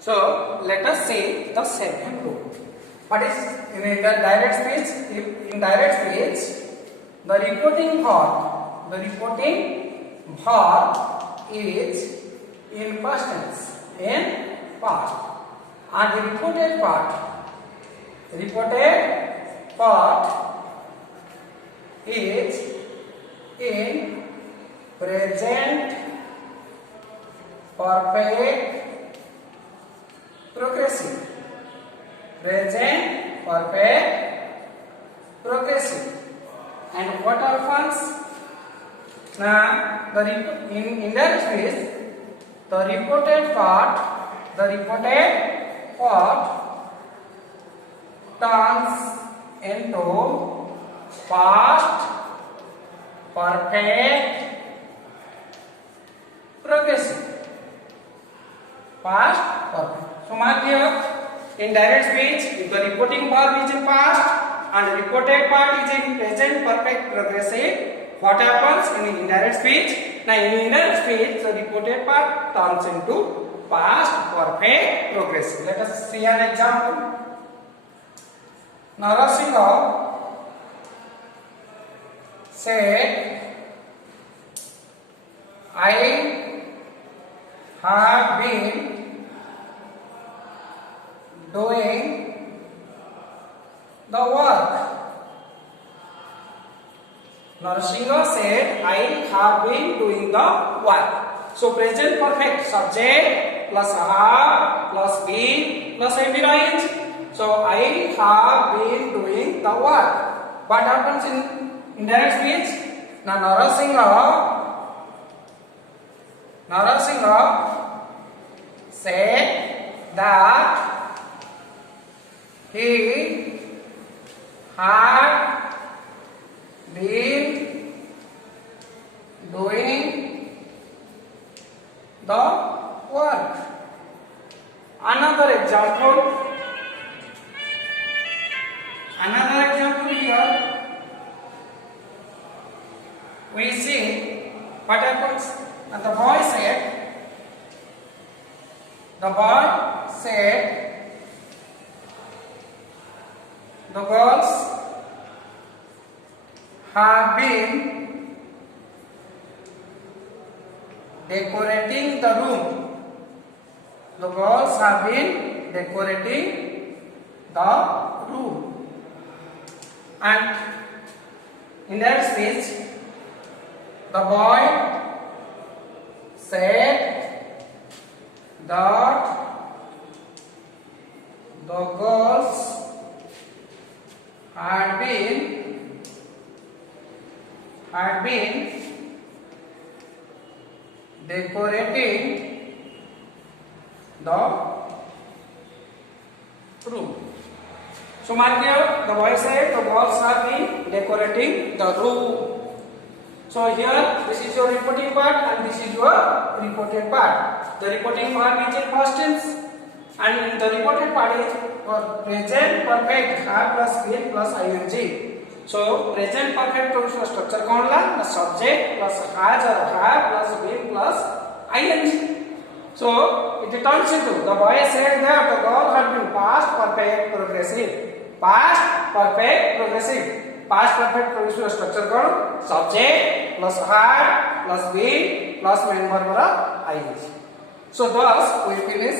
So let us say the second rule. What is in the direct speech? If in direct speech, the reporting verb is in past tense, in past, and the reported part is in present perfect progressive. Present perfect progressive. And what happens? Now, in indirect speech, the reported part turns into past perfect progressive. Past perfect. So mark here, in direct speech, if the reporting verb is in past and the reported part is in present perfect progressive, what happens in indirect speech? Now in indirect speech, the reported part turns into past perfect progressive. Let us see an example. Narasimha said, I have been doing the work. Narasimha said, I have been doing the work. So present perfect, subject plus have plus be plus ing. So I have been doing the work. What happens in indirect speech? Now Narasimha said that he had been doing the work. Another example here, we see what happens. And the boy said, the girls have been decorating the room. The girls have been decorating the room. And in that speech, the boy said that the girls had been decorating the room. So mark here, the boy said the girls have been decorating the room. So here, this is your reporting part and this is your reported part. The reporting part is in past tense and the reported part is for present perfect have plus been plus ing. So present perfect structure कौन ला? The subject plus has or have plus been plus ing. So it turns into, the boy said that the girl had been past perfect progressive. Past perfect progressive. Past perfect progressive structure कौन? Subject plus had plus been plus main verb ing. So thus we finish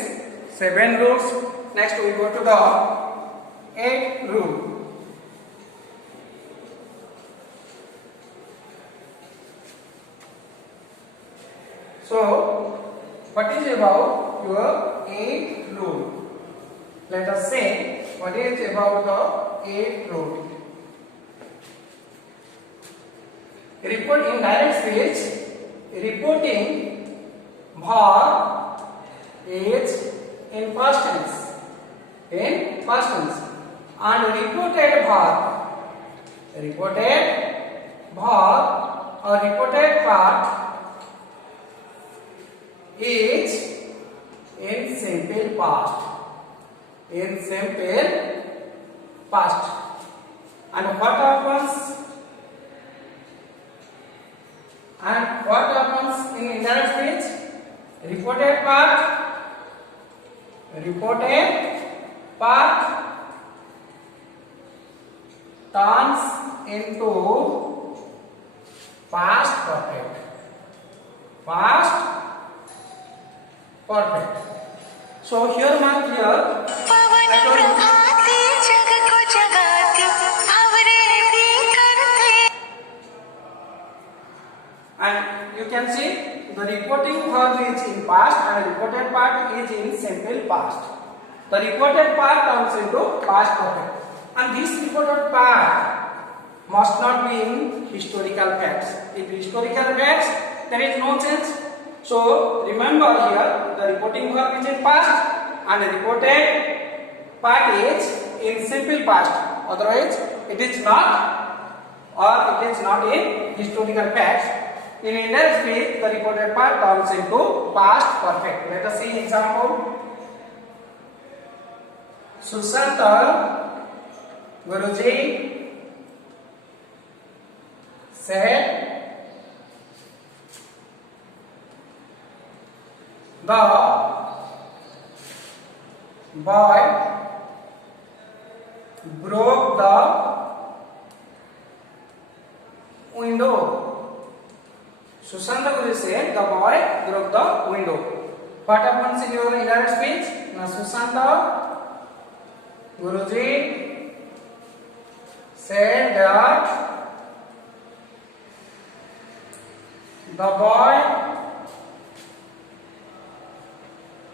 7 rules. Next we go to the 8th rule. So what is about your 8th rule? Let us say what is about the 8th rule. Report in direct speech, reporting verb is in past tense. In past tense. And reported verb or reported part is in simple past. In simple past. And what happens? And what happens in indirect speech? Reported part reported part turns into past perfect. Past perfect. So here mark here. I told you. And you can see the reporting verb is in past and the reported part is in simple past. The reported part turns into past perfect. And this reported part must not be in historical facts. If historical facts, there is no change. So remember here, the reporting verb is in past and the reported part is in simple past. Otherwise, it is not, or it is not in historical facts. In indirect speech, the reported part turns into past perfect. Let us see example. Sushanta Guruji said the boy broke the window. Sushanta Guruji said the boy broke the window. What happens in your indirect speech? Now Sushanta Guruji said that the boy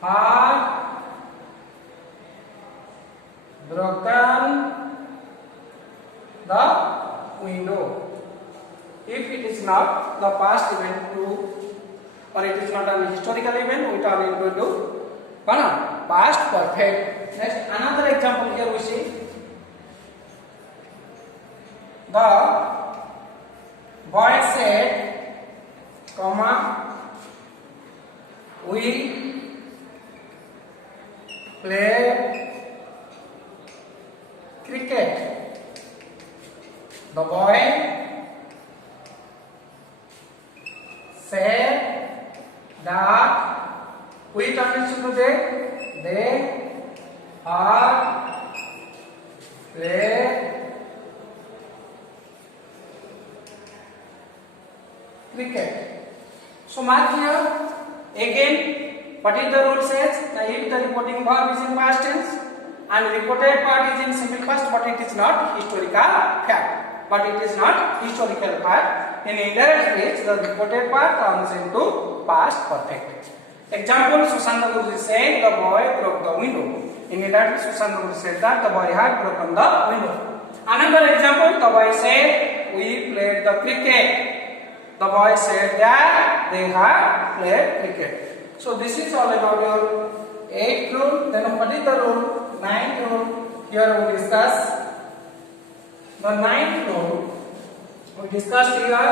had broken the window. If it is not the past event to, or it is not a historical event, we turn it into past perfect. Next, another example here we see. The boy said, we play cricket. The boy said that we turn it into they are play cricket. So mark here again. What is the rule says? Now if the reporting verb is in past tense and reported part is in simple past, but it is not historical fact. But it is not historical fact. In indirect speech, the reported part turns into past perfect. Example: Sushanta Guruji said the boy broke the window. In indirect, Sushanta Guruji said that the boy had broken the window. Another example: the boy said we played the cricket. The boy said that they had played cricket. So this is all about your 8th rule. Then what is the rule? 9th rule. Here we discuss the 9th rule. We discussed here.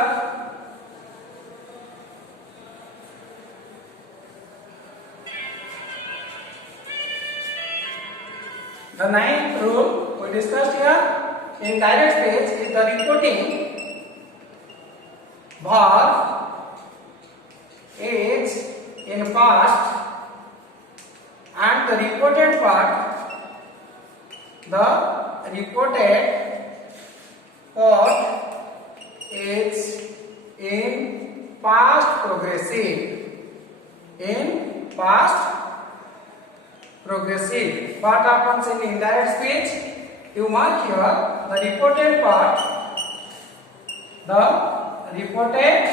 The 9th rule we discussed here in direct speech is the reporting verb is in past and the reported part, is in past progressive. In past progressive. What happens in indirect speech? You mark here the reported part. The reported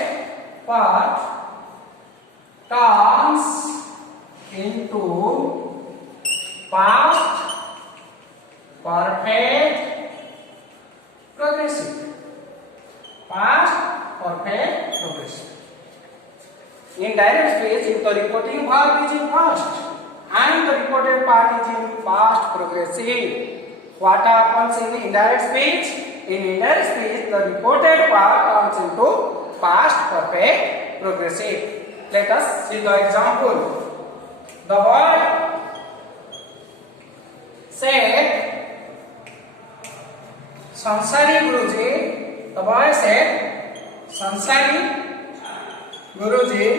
part turns into past perfect progressive. Past perfect progressive. In direct speech, if the reporting verb is in past and the reported part is in past progressive, what happens in indirect speech? In indirect speech, the reported part turns into past perfect progressive. Let us see the example. The boy said, Sansari Guruji, the boy said, Sansari Guruji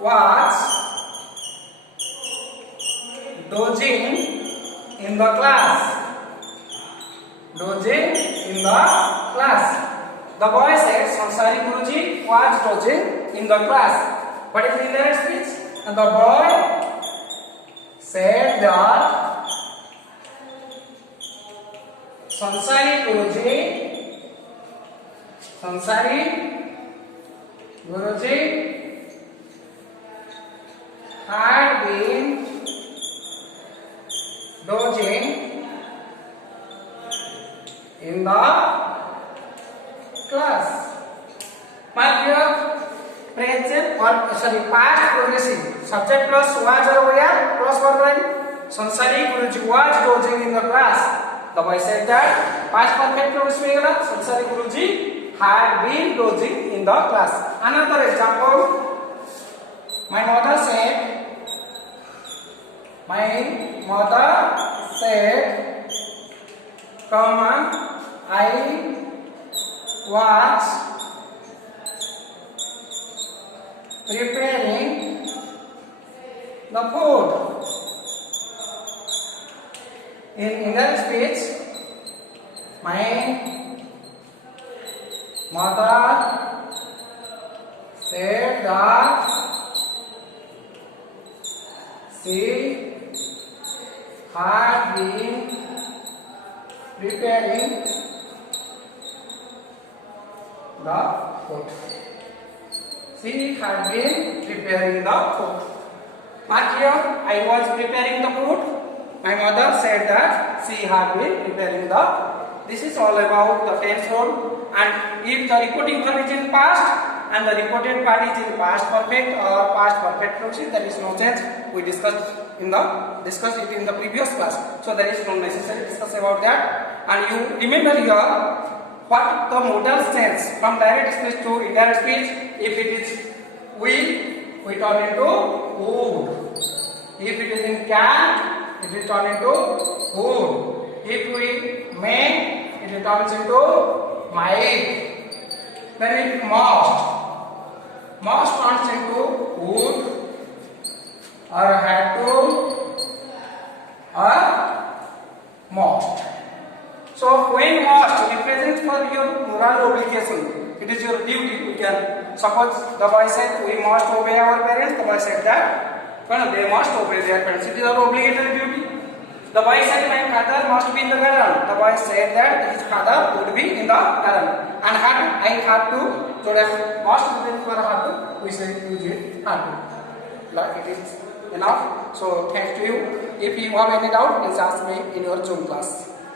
was dozing in the class. Dozing in the class. The boy said, Sansari Guruji was dozing in the class. What is the indirect speech? And the boy said that Sansari Guruji had been dozing in the class. Mark here present or past progressive. Subject plus was or were plus verb ready. Sansari Guruji was dozing in the class. The boy said that past perfect progressive में गला. Sansari Guruji had been dozing in the class. Another example. My mother said, comma, I was preparing the food. In indirect speech, my mother said that she had been preparing the food. She had been preparing the food. Mark here, I was preparing the food. My mother said that she had been preparing the. This is all about the tense form. And if the reporting verb is in past and the reported part is in past perfect or past perfect progressive, there is no change. We discussed it in the previous class. So there is no necessary discuss about that. And you remember here what the modal sense from direct speech to indirect speech. If it is will, we turn into would. If it is in can, it will turn into would. If we may, it will turn into might. Then it must turns into would or had to or must. So when must represents for your moral obligation, it is your duty. You can suppose the boy said we must obey our parents. The boy said that they must obey their parents. It is our obligatory duty. The boy said my father must be in the garden. The boy said that his father would be in the garden. And I had to. So that must be for had to. We say use it had to. Like it is enough. So thanks to you. If you have any doubt, please ask me in your Zoom class.